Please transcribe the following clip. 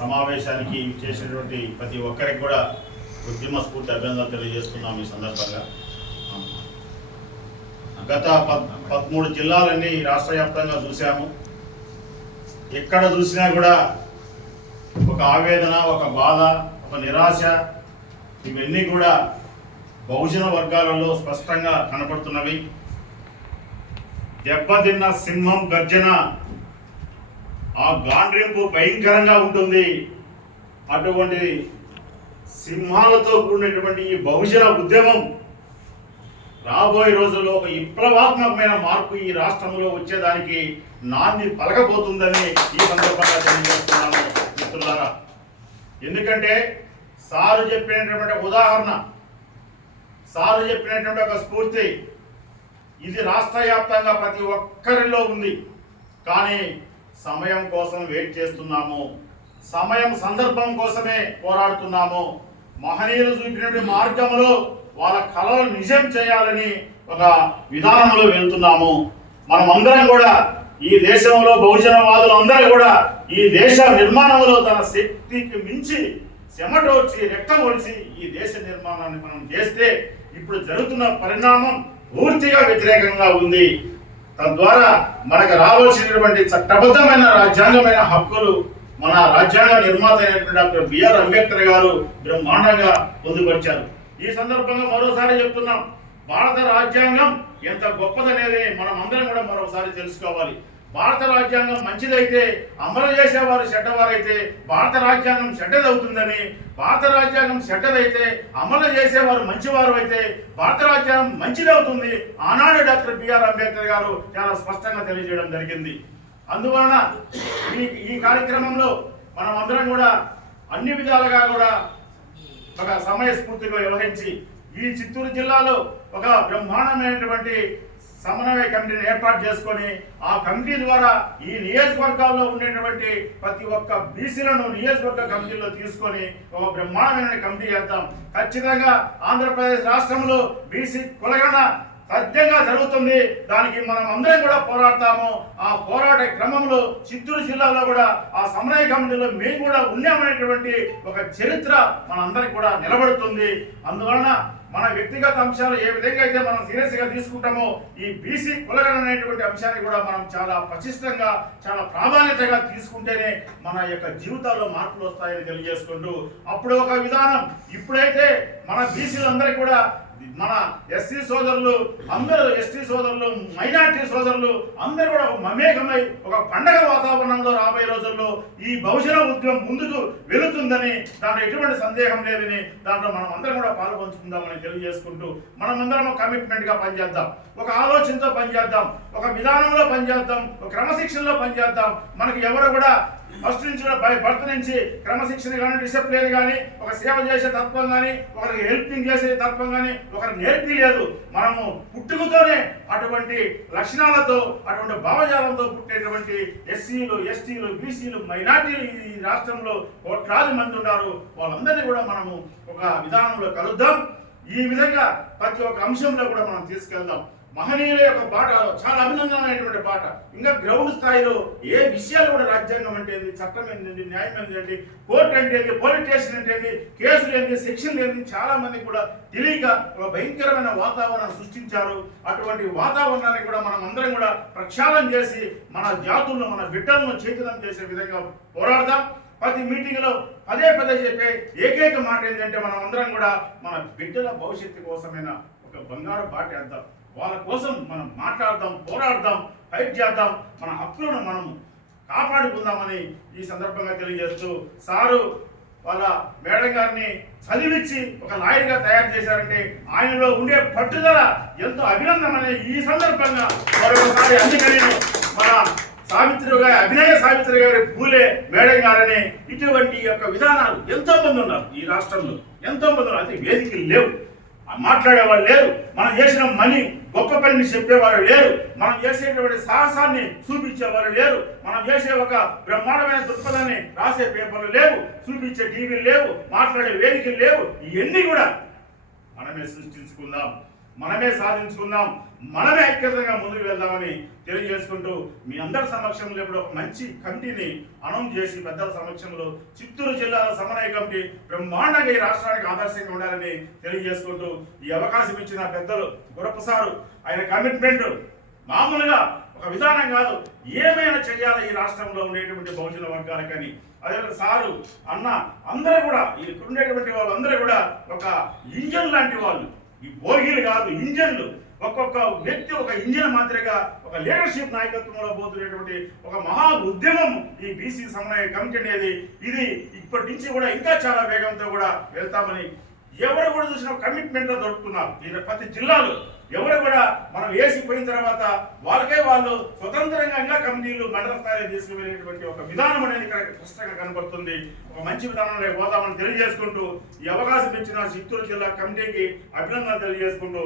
సమావేశానికి చేసినటువంటి ప్రతి ఒక్కరికి కూడా ఉద్యమ స్ఫూర్తి అభినందనలు తెలియజేస్తున్నాం ఈ సందర్భంగా. గత పద్ పదమూడు జిల్లాలన్నీ రాష్ట్ర వ్యాప్తంగా చూసాము ఎక్కడ చూసినా కూడా ఒక ఆవేదన ఒక బాధ ఒక నిరాశ ఇవన్నీ కూడా బహుజన వర్గాలలో స్పష్టంగా కనపడుతున్నవి. దెబ్బతిన్న సింహం గర్జన ఆ గాండ్రింపు భయంకరంగా ఉంటుంది. అటువంటి సింహాలతో కూడినటువంటి ఈ బహుజన ఉద్యమం రాబోయే రోజుల్లో ఒక విప్లవాత్మకమైన మార్పు ఈ రాష్ట్రంలో వచ్చేదానికి నాంది పలకబోతుందని ఈ సందర్భంగా తెలియజేస్తున్నాను. మిత్రులారా ఎందుకంటే సారు చెప్పినటువంటి ఉదాహరణ సారు చెప్పినటువంటి ఒక స్ఫూర్తి ఇది రాష్ట్ర వ్యాప్తంగా ప్రతి ఒక్కరిలో ఉంది. కానీ సమయం కోసం వెయిట్ చేస్తున్నాము. సమయం సందర్భం కోసమే పోరాడుతున్నాము. మహనీయులు చూపినటువంటి మార్గంలో వాళ్ళ కళలు నిజం చేయాలని ఒక విధానంలో వెళ్తున్నాము. మనం అందరం కూడా ఈ దేశంలో బహుజనవాదులు అందరూ కూడా ఈ దేశ నిర్మాణంలో తన శక్తికి మించి చెమటోడ్చి రక్తం ఒడిచి ఈ దేశ నిర్మాణాన్ని మనం చేస్తే ఇప్పుడు జరుగుతున్న పరిణామం పూర్తిగా వ్యతిరేకంగా ఉంది. తద్వారా మనకు రావాల్సినటువంటి చట్టబద్ధమైన రాజ్యాంగమైన హక్కులు మన రాజ్యాంగ నిర్మాత అయినటువంటి డాక్టర్ బిఆర్ అంబేద్కర్ గారు బ్రహ్మాండంగా పొందుపరిచారు. ఈ సందర్భంగా మరోసారి చెప్తున్నాం భారత రాజ్యాంగం ఎంత గొప్పదనేది మనం అందరం కూడా మరోసారి తెలుసుకోవాలి. భారత రాజ్యాంగం మంచిదైతే అమలు చేసేవారు చెడ్డవారైతే భారత రాజ్యాంగం చెడ్డదవుతుందని భారత రాజ్యాంగం చెడ్డదైతే అమలు చేసేవారు మంచివారు అయితే భారత రాజ్యాంగం మంచిదవుతుంది ఆనాడు డాక్టర్ బిఆర్ అంబేద్కర్ గారు చాలా స్పష్టంగా తెలియజేయడం జరిగింది. అందువలన ఈ ఈ కార్యక్రమంలో మనం అందరం కూడా అన్ని విధాలుగా కూడా ఒక సమయస్ఫూర్తిగా వ్యవహరించి ఈ చిత్తూరు జిల్లాలో ఒక బ్రహ్మాండమైనటువంటి సమన్వయ కమిటీని ఏర్పాటు చేసుకొని ఆ కమిటీ ద్వారా ఈ నియోజకవర్గాల్లో ఉండేటువంటి ప్రతి ఒక్క బీసీలను నియోజకవర్గ కమిటీలో తీసుకొని ఒక బ్రహ్మాండమైన కమిటీ చేద్దాం. ఖచ్చితంగా ఆంధ్రప్రదేశ్ రాష్ట్రంలో బీసీ కులగణ సత్యంగా జరుగుతుంది. దానికి మనం అందరం కూడా పోరాడతాము. ఆ పోరాట క్రమంలో చిత్తూరు జిల్లాలో కూడా ఆ సమన్వయ కమిటీలో మేము కూడా ఉన్నామనేటువంటి ఒక చరిత్ర మనందరికి కూడా నిలబడుతుంది. అందువలన మన వ్యక్తిగత అంశాలు ఏ విధంగా అయితే మనం సీరియస్గా తీసుకుంటామో ఈ బీసీ కులగణ అనేటువంటి అంశాన్ని కూడా మనం చాలా పటిష్టంగా చాలా ప్రాధాన్యతగా తీసుకుంటేనే మన యొక్క జీవితాల్లో మార్పులు వస్తాయని తెలియజేసుకుంటూ అప్పుడు ఒక విధానం. ఇప్పుడైతే మన బీసీలందరికీ కూడా మన ఎస్సీ సోదరులు అందరూ ఎస్టీ సోదరులు మైనార్టీ సోదరులు అందరూ కూడా ఒక మమేకమై ఒక పండగ వాతావరణంలో రాబోయే రోజుల్లో ఈ బహుజన ఉద్యమం ముందుకు వెళుతుందని దాంట్లో ఎటువంటి సందేహం లేదని దాంట్లో మనం అందరం కూడా పాల్పంచుకుందామని తెలియజేసుకుంటూ మనం అందరం కమిట్మెంట్ పనిచేద్దాం. ఒక ఆలోచనతో పనిచేద్దాం. ఒక విధానంలో పనిచేద్దాం. ఒక క్రమశిక్షణలో పనిచేద్దాం. మనకి ఎవరు కూడా ఫస్ట్ నుంచి కూడా భర్త నుంచి క్రమశిక్షణ కానీ డిసిప్లిన్ కానీ ఒక సేవ చేసే తత్వం కానీ ఒకరికి హెల్పింగ్ చేసే తత్వం కానీ ఒకరు నేర్పి లేదు. మనము పుట్టుకతోనే అటువంటి లక్షణాలతో అటువంటి భావజాలంతో పుట్టేటువంటి ఎస్సీలు ఎస్టీలు బీసీలు మైనార్టీలు ఈ రాష్ట్రంలో కోట్లాది మంది ఉన్నారు. వాళ్ళందరినీ కూడా మనము ఒక విధానంలో కలుద్దాం. ఈ విధంగా ప్రతి ఒక్క అంశంలో కూడా మనం తీసుకెళ్దాం. మహనీయుల యొక్క పాట చాలా అభినందనమైనటువంటి పాట. ఇంకా గ్రౌండ్ స్థాయిలో ఏ విషయాలు కూడా రాజ్యాంగం అంటే ఏంది చట్టం ఏంటి న్యాయం ఏంటి కోర్టు అంటే ఏంటి పోలీస్ స్టేషన్ అంటే ఏంటి కేసులు ఏంటి శిక్షలు ఏంటి చాలా మంది కూడా తెలియక ఒక భయంకరమైన వాతావరణం సృష్టించారు. అటువంటి వాతావరణాన్ని కూడా మనం అందరం కూడా ప్రక్షాళన చేసి మన జాతులను మన బిడ్డలను చైతన్యం చేసే విధంగా పోరాడదాం. ప్రతి మీటింగ్లో పదే పదే చెప్పే ఏకైక మాట ఏంటంటే మనం అందరం కూడా మన బిడ్డల భవిష్యత్తు కోసమైన ఒక బంగారు బాట వేద్దాం. వాళ్ళ కోసం మనం మాట్లాడదాం పోరాడదాం ఫైట్ చేద్దాం మన హక్కులను మనం కాపాడుకుందామని ఈ సందర్భంగా తెలియజేస్తూ సారు వాళ్ళ మేడం గారిని చదివించి ఒక లాయర్గా తయారు చేశారంటే ఆయనలో ఉండే పట్టుదల ఎంతో అభినందనని ఈ సందర్భంగా మరొకసారి అందుకని మన సావిత్రి గారి అభినయ సావిత్రి గారి పూలే మేడం గారని ఇటువంటి యొక్క విధానాలు ఎంతో మంది ఉన్నారు ఈ రాష్ట్రంలో. ఎంతో మంది ఉన్నారు. అది వేదికలు లేవు. మాట్లాడేవాళ్ళు లేరు. మనం చేసిన మనీ గొప్ప పనిని చెప్పేవారు లేరు. మనం చేసేటువంటి సాహసాన్ని చూపించేవారు లేరు. మనం చేసే ఒక బ్రహ్మాండమైన దృక్పథాన్ని రాసే పేపర్లు లేవు చూపించే టీవీలు లేవు మాట్లాడే వేదికలు లేవు. ఇవన్నీ కూడా మనమే సృష్టించుకుందాం. మనమే సాధించుకుందాం మనమే ఐక్యతంగా ముందుకు వెళ్దామని తెలియజేసుకుంటూ మీ అందరి సమక్షంలో ఇప్పుడు ఒక మంచి కమిటీని అనౌన్స్ చేసి పెద్దల సమక్షంలో చిత్తూరు జిల్లాల సమన్వయ కమిటీ బ్రహ్మాండంగా ఈ రాష్ట్రానికి ఆదర్శంగా ఉండాలని తెలియజేసుకుంటూ ఈ అవకాశం ఇచ్చిన పెద్దలు గురప్ప సారు ఆయన కమిట్మెంట్ మామూలుగా ఒక విధానం కాదు ఏమైనా చేయాలి ఈ రాష్ట్రంలో ఉండేటువంటి బహుజన వర్గాలకని. అదే సారు అన్న అందరూ కూడా ఈ ఇక్కడ ఉండేటువంటి వాళ్ళందరూ కూడా ఒక ఇంజన్ లాంటి వాళ్ళు. ఈ బోగీలు కాదు ఇంజన్లు. ఒక్కొక్క వ్యక్తి ఒక ఇంజన్ మాదిరిగా ఒక లీడర్షిప్ నాయకత్వంలో పోతున్నటువంటి ఒక మహా ఉద్యమం ఈ బీసీ సమన్వయ కమిటీ అనేది. ఇది ఇప్పటి నుంచి కూడా ఇంకా చాలా వేగంతో కూడా వెళ్తామని ఎవరు కూడా చూసిన కమిట్మెంట్ దొరుకుతున్నారు. ఈ ప్రతి జిల్లాలో ఎవరు కూడా మనం వేసి పోయిన తర్వాత వాళ్ళకే వాళ్ళు స్వతంత్రంగా ఇంకా కమిటీలు మండల స్థాయిలో తీసుకువెళ్ళేటువంటి ఒక విధానం అనేది ఇక్కడ స్పష్టంగా కనబడుతుంది. ఒక మంచి విధానంలో పోదామని తెలియజేసుకుంటూ ఈ అవకాశం ఇచ్చిన చిత్తూరు జిల్లా కమిటీకి అభినందనలు తెలియజేసుకుంటూ